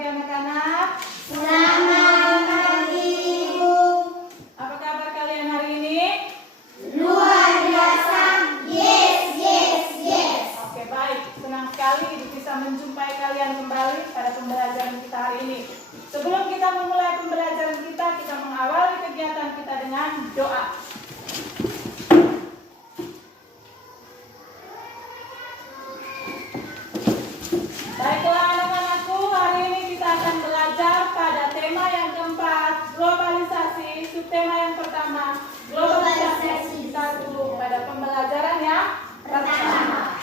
pagi anak-anak. Selamat pagi, Ibu. Apa kabar kalian hari ini? Luar biasa. Yes, yes, yes. Oke, baik. Senang sekali bisa menjumpai kalian kembali pada pembelajaran kita hari ini. Sebelum kita memulai pembelajaran kita mengawali kegiatan kita dengan doa. Baiklah anak-anakku, hari ini kita akan belajar pada tema yang keempat, globalisasi. Subtema yang pertama, globalisasi. Kita dulu pada pembelajaran yang pertama.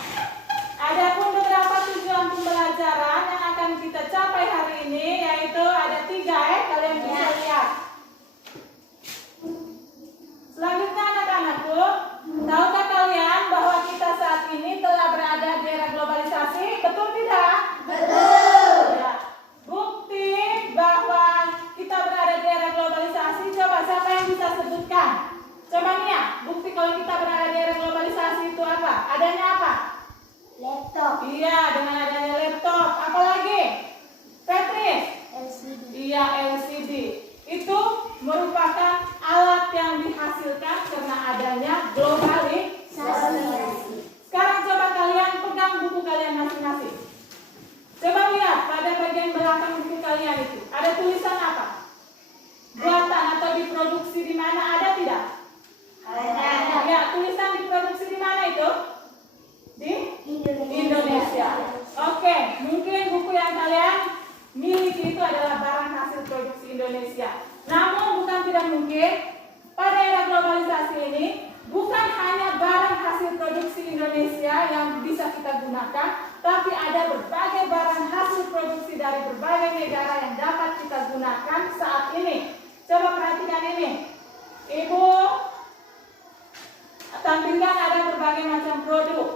Adapun beberapa tujuan pembelajaran yang akan kita capai hari ini, yaitu ada 3 kalian bisa lihat. Selanjutnya anak-anakku, tahukah kalian bahwa kita saat ini telah berada di era globalisasi? Betul tidak? Betul. Ya. Bukti bahwa kita berada di era globalisasi, coba siapa yang bisa sebutkan? Coba Nia, bukti kalau kita berada di era globalisasi itu apa? Adanya apa? Laptop. Iya, dengan adanya laptop. Apalagi? Petris? LCD. Iya, LCD. Itu merupakan alat yang dihasilkan karena adanya globalisasi. Sekarang coba kalian pegang buku kalian masing-masing. Coba lihat pada bagian belakang buku kalian itu. Ada tulisan apa? Buatan atau diproduksi di mana, ada tidak? Ada. Ya, tulisan diproduksi di mana itu? Di Indonesia. Oke, mungkin buku yang kalian miliki itu adalah barang hasil produksi Indonesia. Namun bukan tidak mungkin pada era globalisasi ini bukan hanya barang hasil produksi Indonesia yang bisa kita gunakan, tapi ada berbagai barang hasil produksi dari berbagai negara yang dapat kita gunakan saat ini. Coba perhatikan ini. Ibu tampilkan ada berbagai macam produk.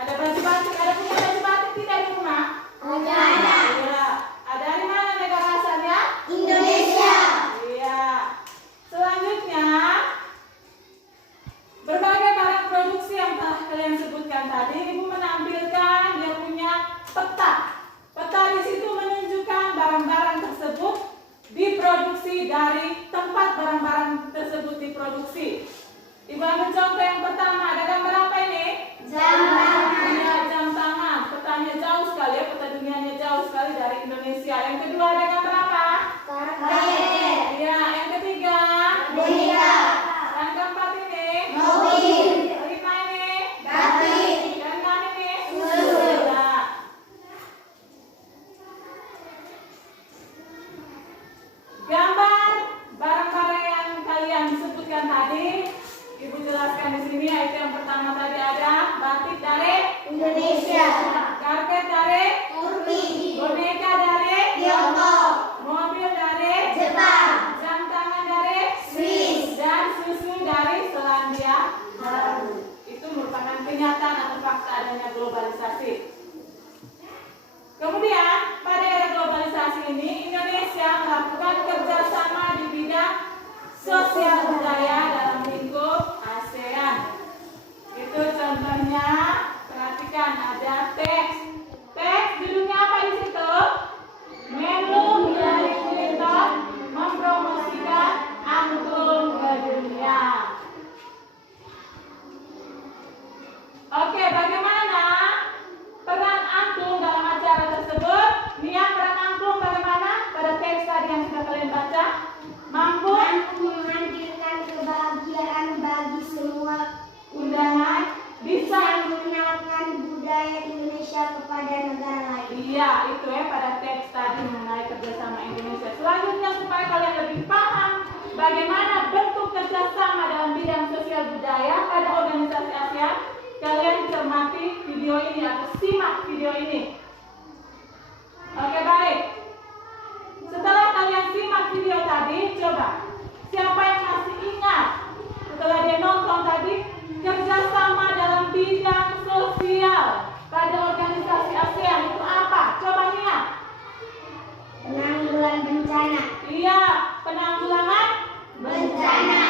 Ada baju batik, ada punya baju batik tidak di rumah? Ada. Iya. Ada dari mana negara asalnya? Indonesia. Iya. Selanjutnya, berbagai barang produksi yang telah kalian sebutkan tadi, Ibu menampilkan dia punya peta. Peta di situ menunjukkan barang-barang tersebut diproduksi dari tempat barang-barang tersebut diproduksi. Ibu ambil contoh yang pertama, ada gambar apa ini? Jam tangan. Iya, jam tangan. Petanya jauh sekali ya, peta dunianya jauh sekali dari Indonesia. Yang kedua ada gambar apa? Karpet. Iya, yang ketiga Boneka. yang keempat ini Mobil. kelima ini Batik. yang enam ini Susu. Nah, gambar barang-barang yang kalian sebutkan tadi, Ibu jelaskan di sini, yaitu yang pertama tadi ada batik dari Indonesia. karpet dari Turki. boneka dari Tiongkok. mobil dari Jepang. jam tangan dari Swiss. dan susu dari Selandia Baru. itu merupakan kenyataan atau fakta adanya globalisasi. Kemudian pada era globalisasi ini Indonesia melakukan kerjasama di bidang sosial budaya dalam lingkup ASEAN. Itu contohnya, perhatikan ada teks. Teks judulnya apa di situ? Menlu Hillary Clinton mempromosikan angklung ke dunia. Oke, bagaimana peran angklung dalam acara tersebut? Nia, peran angklung bagaimana? Pada teks tadi yang sudah kalian baca, mampu Menghadirkan kebahagiaan bagi semua undangan, bisa. mengenalkan budaya Indonesia kepada negara lain. Iya, itu ya pada teks tadi mengenai kerjasama Indonesia. Selanjutnya supaya kalian lebih paham bagaimana bentuk kerjasama dalam bidang sosial budaya pada organisasi ASEAN, kalian cermati video ini atau simak video ini. Oke, baik. Setelah kalian simak video tadi, coba siapa yang masih ingat setelah dia nonton tadi kerjasama dalam bidang sosial pada organisasi ASEAN itu apa? Coba lihat. Penanggulangan bencana. Iya, penanggulangan Bencana.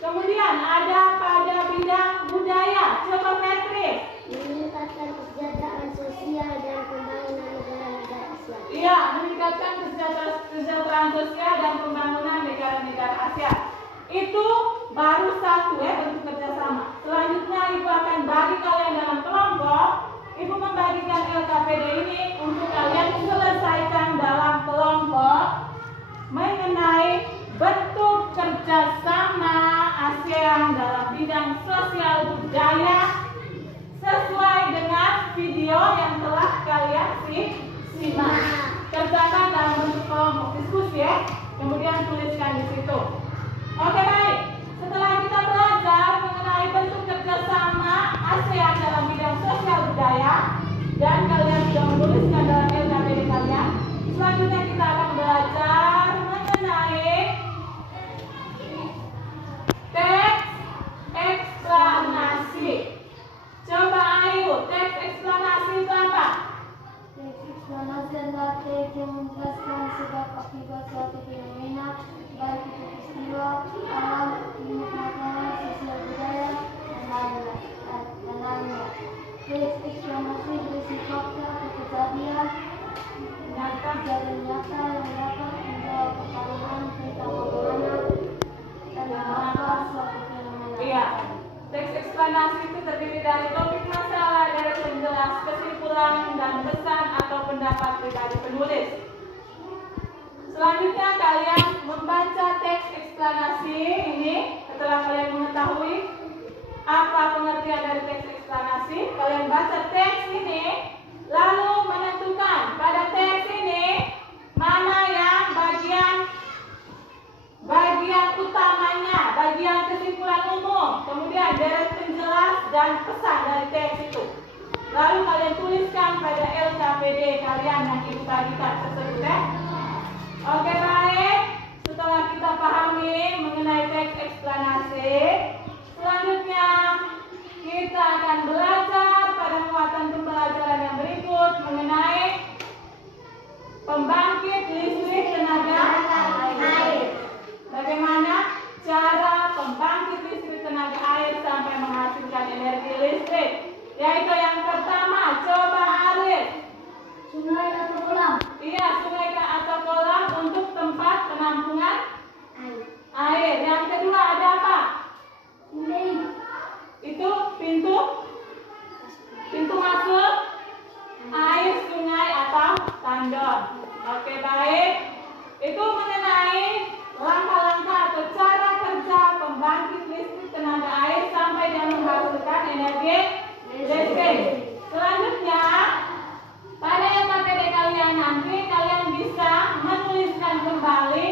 Kemudian ada pada bidang budaya. Coba Patrick. Meningkatkan kesejahteraan sosial dan pembangunan negara-negara ASEAN. Iya, meningkatkan kesejahteraan sosial dan pembangunan negara-negara Asia. Itu baru satu ya bentuk kerjasama. Selanjutnya Ibu akan bagi kalian dalam kelompok. Ibu membagikan LKPD ini untuk kalian selesaikan dalam kelompok mengenai bentuk kerjasama ASEAN dalam bidang sosial budaya sesuai dengan video yang telah kalian simak. Kerjakan dalam bentuk kelompok diskusi ya. Kemudian tuliskan di situ. Oke baik. Setelah kita belajar mengenai bentuk kerjasama ASEAN dalam bidang sosial budaya dan kalian sudah menuliskan dalam LKPD kalian, selanjutnya kita akan belajar mengenai teks eksplanasi. Coba ayo, teks eksplanasi itu apa? Teks eksplanasi adalah teks yang menjelaskan sebab akibat suatu fenomena, baik itu peristiwa, alam, pengetahuan, sosial budaya, dan lainnya. Teks eksplanasi berisi fakta atau kejadian nyata yang dapat menjawab pertanyaan tentang bagaimana dan mengapa suatu fenomena. Iya. Teks eksplanasi itu terdiri dari topik masalah, dari penjelas, kesimpulan, dan pesan atau pendapat pribadi penulis. Selanjutnya kalian membaca teks eksplanasi ini. Setelah kalian mengetahui apa pengertian dari teks eksplanasi, kalian baca teks ini, lalu menentukan pada teks ini mana yang bagian utamanya, bagian kesimpulan umum, kemudian deret penjelas dan pesan dari teks itu. Lalu kalian tuliskan pada LKPD kalian yang Ibu bagikan tersebut ya. Oke baik, setelah kita pahami mengenai teks eksplanasi, selanjutnya kita akan belajar pada muatan pembelajaran yang berikut mengenai pembangkit listrik tenaga air. Bagaimana cara pembangkit listrik tenaga air sampai menghasilkan energi listrik? Yaitu yang pertama, coba Arif. Sungai atau kolam? Iya, sungai atau kolam untuk tempat penampungan air. Yang kedua ada apa? Sungai. Itu pintu masuk air sungai atau tandon. Oke baik. Itu mengenai langkah-langkah atau cara kerja pembangkit listrik tenaga air sampai dia menghasilkan energi listrik. Selanjutnya pada LKPD kalian nanti kalian bisa menuliskan kembali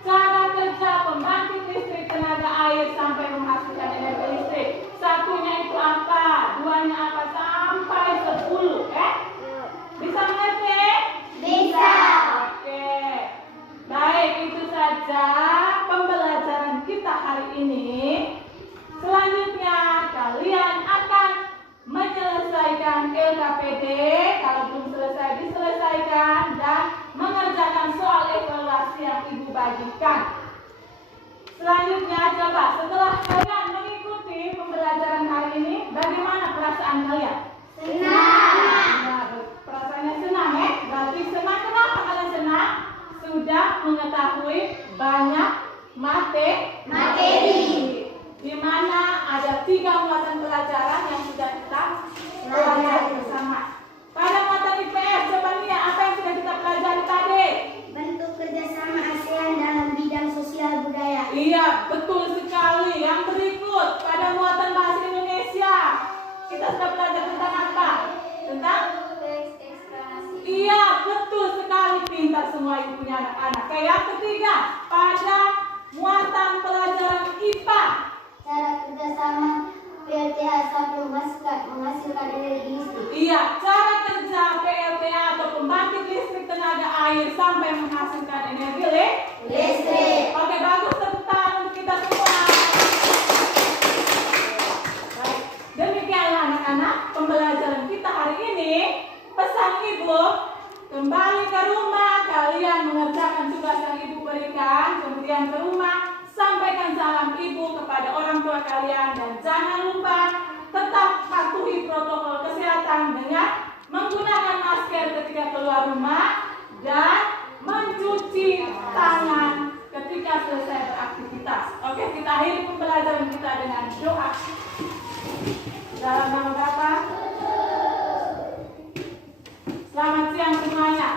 cara kerja pembangkit listrik tenaga air sampai menghasilkan energi listrik. Satunya itu apa? Duanya apa? Sampai 10 Bisa mengerti? Bisa. Oke. Baik, itu saja pembelajaran kita hari ini. Selanjutnya kalian akan menyelesaikan LKPD. Kalau belum selesai diselesaikan dan mengerjakan soal evaluasi yang Ibu bagikan. Selanjutnya coba setelah kalian mengikuti pembelajaran hari ini, bagaimana perasaan kalian? Senang. Nah, perasaannya senang ya? Berarti senang. Kenapa kalian senang? Sudah mengetahui banyak materi. Di mana ada 3 muatan pelajaran yang sudah kita pelajari bersama. Pada muatan IPS, coba lihat apa yang sudah kita pelajari tadi. Bentuk kerjasama ASEAN dalam bidang sosial budaya. Iya, betul sekali. Yang berikut pada muatan bahasa Indonesia, kita sudah belajar tentang apa? Tentang Teks eksplanasi. iya, betul sekali. Pintar semua Ibu punya anak-anak. Oke, yang ketiga, pada muatan pelajaran IPA, Cara kerjasama PLTA sampai menghasilkan energi listrik. iya, cara kerja PLTA atau pembangkit listrik tenaga air sampai menghasilkan energi Listrik. Oke, bagus, tepuk tangan untuk kita semua. Baik, demikianlah anak-anak pembelajaran kita hari ini. Pesan Ibu, kembali ke rumah kalian mengerjakan tugas yang Ibu berikan, kemudian ke rumah sampaikan salam Ibu kepada orang tua kalian dan jangan lupa tetap patuhi protokol kesehatan dengan menggunakan masker ketika keluar rumah, Doa. Dalam nama Bapa. Selamat siang semuanya.